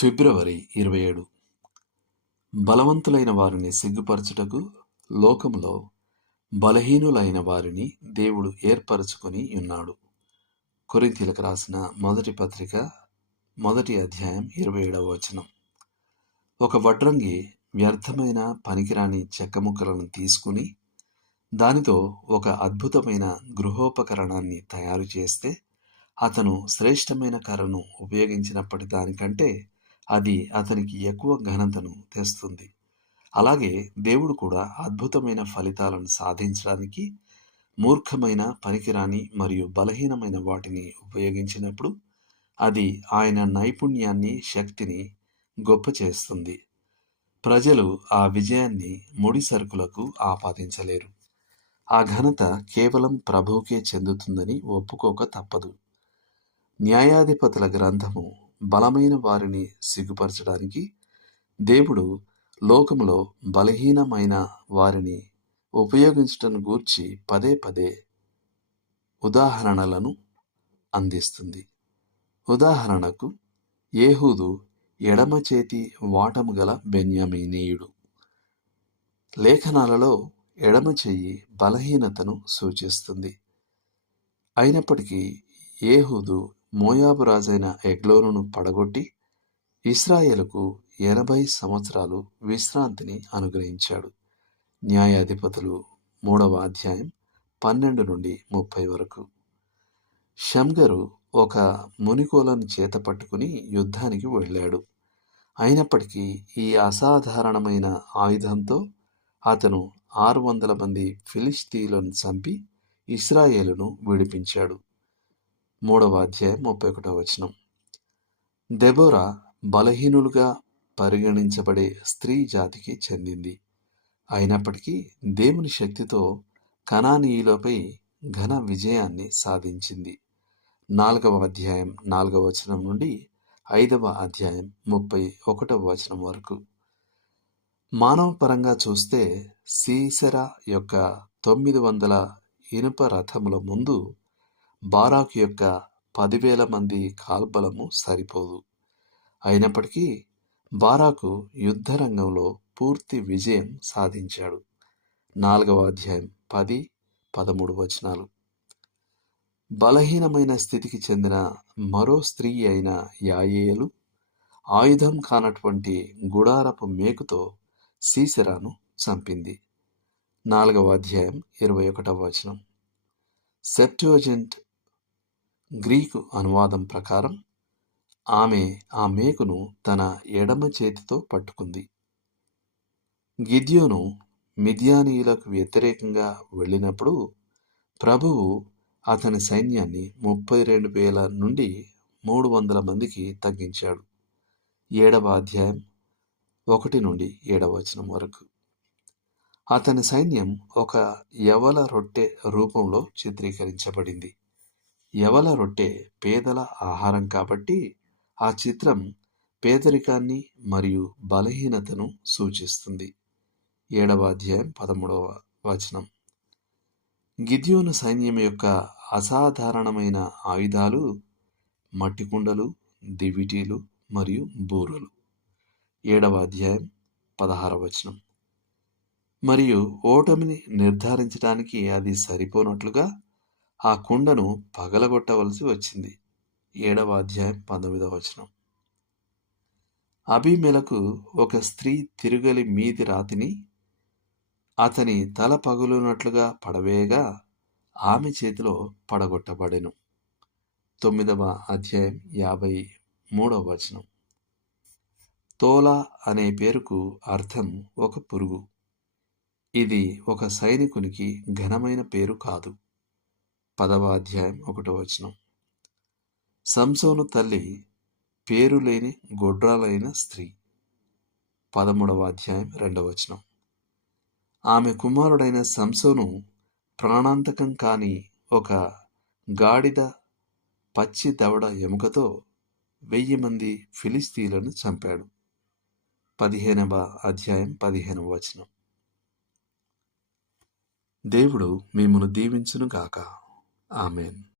ఫిబ్రవరి 27. బలవంతులైన వారిని సిగ్గుపరచుటకు లోకములో బలహీనులైన వారిని దేవుడు ఏర్పరచుకొని ఉన్నాడు. కొరింథీయులకు రాసిన మొదటి పత్రిక 1వ అధ్యాయం 27వ వచనం. ఒక వడ్రంగి వ్యర్థమైన పనికిరాని చెక్క ముక్కలను తీసుకుని దానితో ఒక అద్భుతమైన గృహోపకరణాన్ని తయారు చేస్తే అతను శ్రేష్టమైన కర్రను ఉపయోగించినప్పటి దానికంటే అది అతనికి ఎక్కువ ఘనతను తెస్తుంది. అలాగే దేవుడు కూడా అద్భుతమైన ఫలితాలను సాధించడానికి మూర్ఖమైన, పనికిరాని మరియు బలహీనమైన వాటిని ఉపయోగించినప్పుడు అది ఆయన నైపుణ్యాన్ని, శక్తిని గొప్ప చేస్తుంది. ప్రజలు ఆ విజయాన్ని ముడి సరుకులకు ఆపాదించలేరు. ఆ ఘనత కేవలం ప్రభువుకే చెందుతుందని ఒప్పుకోక తప్పదు. న్యాయాధిపతుల గ్రంథము బలమైన వారిని సిగ్గుపరచడానికి దేవుడు లోకములో బలహీనమైన వారిని ఉపయోగించటం గూర్చి పదే పదే ఉదాహరణలను అందిస్తుంది. ఉదాహరణకు, ఏహూదు ఎడమ చేతి వాటము గల బెన్యామీనీయుడు. లేఖనాలలో ఎడమ చెయ్యి బలహీనతను సూచిస్తుంది. అయినప్పటికీ ఏహూదు మోయాబు రాజైన ఎగ్లోనును పడగొట్టి ఇశ్రాయేలుకు 80 సంవత్సరాలు విశ్రాంతిని అనుగ్రహించాడు. న్యాయాధిపతులు 3వ అధ్యాయం 12 నుండి 30 వరకు. షమ్గరు ఒక మునికోలను చేత పట్టుకుని యుద్ధానికి వెళ్ళాడు. అయినప్పటికీ ఈ అసాధారణమైన ఆయుధంతో అతను 600 మంది ఫిలిష్తీయులను చంపి ఇశ్రాయేలును విడిపించాడు. 3వ అధ్యాయం 31వ వచనం. దెబోరా బలహీనులుగా పరిగణించబడే స్త్రీ జాతికి చెందింది. అయినప్పటికీ దేవుని శక్తితో కనానీయులపై ఘన విజయాన్ని సాధించింది. 4వ అధ్యాయం 4వ వచనం నుండి 5వ అధ్యాయం 31వ వచనం వరకు. మానవపరంగా చూస్తే సీసెరా యొక్క 900 ఇనుప రథముల ముందు బారాకు యొక్క 10,000 మంది కాల్బలము సరిపోదు. అయినప్పటికీ బారాకు యుద్ధరంగంలో పూర్తి విజయం సాధించాడు. 4వ అధ్యాయం 10-13 వచనాలు. బలహీనమైన స్థితికి చెందిన మరో స్త్రీ అయిన యాయేలు ఆయుధం కానటువంటి గుడారపు మేకుతో సీసెరాను చంపింది. 4వ అధ్యాయం 21వ వచనం. సెప్ట్యుజెంట్ గ్రీకు అనువాదం ప్రకారం ఆమె ఆ మేకును తన ఎడమ చేతితో పట్టుకుంది. గిద్యోను మిద్యానీయులకు వ్యతిరేకంగా వెళ్ళినప్పుడు ప్రభువు అతని సైన్యాన్ని 32,000 నుండి 300 మందికి తగ్గించాడు. 7వ అధ్యాయం 1 నుండి 7వ వచనం వరకు. అతని సైన్యం ఒక యవల రొట్టె రూపంలో చిత్రీకరించబడింది. యవల రొట్టె పేదల ఆహారం కాబట్టి ఆ చిత్రం పేదరికాన్ని మరియు బలహీనతను సూచిస్తుంది. 7వ అధ్యాయం 13వ వచనం. గిద్యోను సైన్యం యొక్క అసాధారణమైన ఆయుధాలు మట్టి కుండలు, దివిటీలు మరియు బూరలు. 7వ అధ్యాయం 16వ వచనం. మరియు ఓటమిని నిర్ధారించడానికి అది సరిపోనట్లుగా ఆ కుండను పగలగొట్టవలసి వచ్చింది. 7వ అధ్యాయం 19వ వచనం. అబీమెలకు ఒక స్త్రీ తిరుగలి మీది రాతిని అతని తల పగులునట్లుగా పడవేయగా ఆమె చేతిలో పడగొట్టబడెను. 9వ అధ్యాయం 53వ వచనం. తోలా అనే పేరుకు అర్థం ఒక పురుగు. ఇది ఒక సైనికునికి ఘనమైన పేరు కాదు. 10వ అధ్యాయం 1వ వచనం. సంసోను తల్లి పేరు లేని గొడ్రాలైన స్త్రీ. 13వ అధ్యాయం 2వ వచనం. ఆమె కుమారుడైన సంసోను ప్రాణాంతకం కాని ఒక గాడిద పచ్చి దవడ ఎముకతో 1000 మంది ఫిలిస్తీయులను చంపాడు. 15వ అధ్యాయం 15వ వచనం. దేవుడు మిమ్మును దీవించును గాక. ఆమేన్.